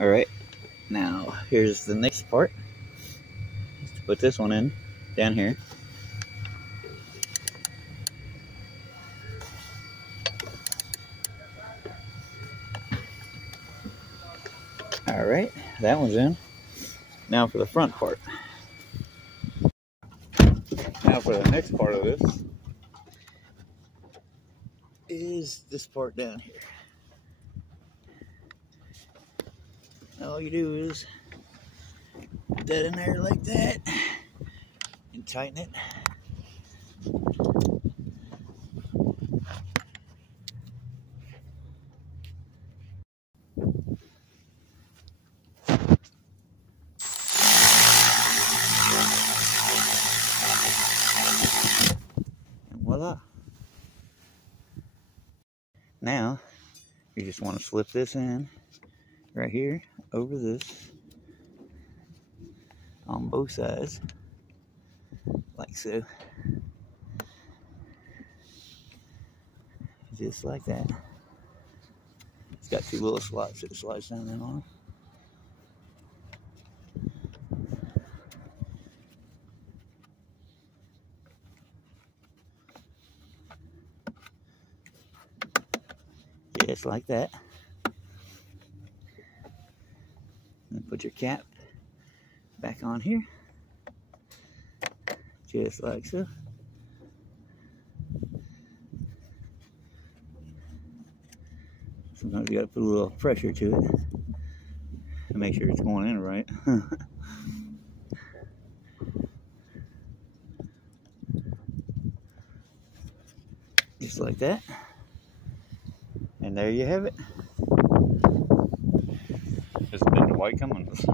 All right, now here's the next part. Put this one in down here. All right, that one's in. Now for the front part. Now for the next part of this is this part down here. All you do is put that in there like that and tighten it. And voila. Now you just want to slip this in right here over this on both sides, like so. Just like that. It's got two little slots that it slides down in on. Just like that. And put your cap back on here. Just like so. Sometimes you gotta put a little pressure to it to make sure it's going in right. Just like that. And there you have it. This has been Dwight Cummins.